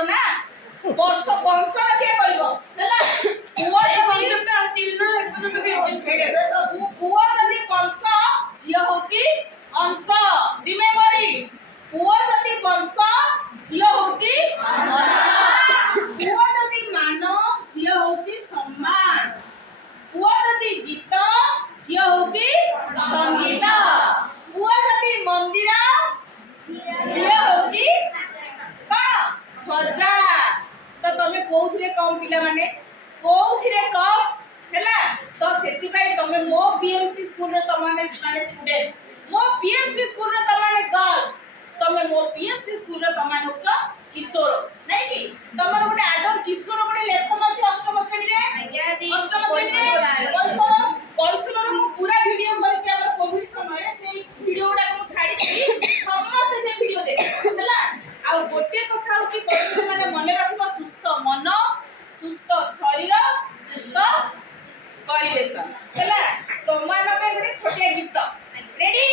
कहबो ना वर्ष वंश रखे कहबो हला पुओ कॉन्सेप्ट स्टिल ना पुओ जदी वंश झियो होची अंश रिमेंबर इट पुओ जदी वंश झियो होची अंश पुओ जदी मान झियो होची सम्मान पुओ जदी गीत झियो होची संगीत पुओ जदी मंदिर झियो होची कण भजा तो तमे कोउथिरे कम पिला माने कोउथिरे कम हैला तो सेति पई तमे मो बीएमसी स्कूल रे तमाने माने स्टूडेंट मो बीएमसी स्कूल रे तमाने गर्ल्स तमे मो बीएमसी स्कूल रे तमाने होच किशोर नहीं कि तमर गोटे एडल्ट किशोर गोटे लेसन अछि अष्टम श्रेणी रे अष्टम श्रेणी रे पैसर मु पूरा वीडियो करि हमर कोविड समय से वीडियो गुडा मु छाडी देबी समस्त से वीडियो देख हैला आ गोटे कथा होची पैसर माने मने रखबो सुस्थ मन सुस्थ शरीर सुस्थ परिवेश हैला तो मानो पे गोटे छोटे गीत रेडी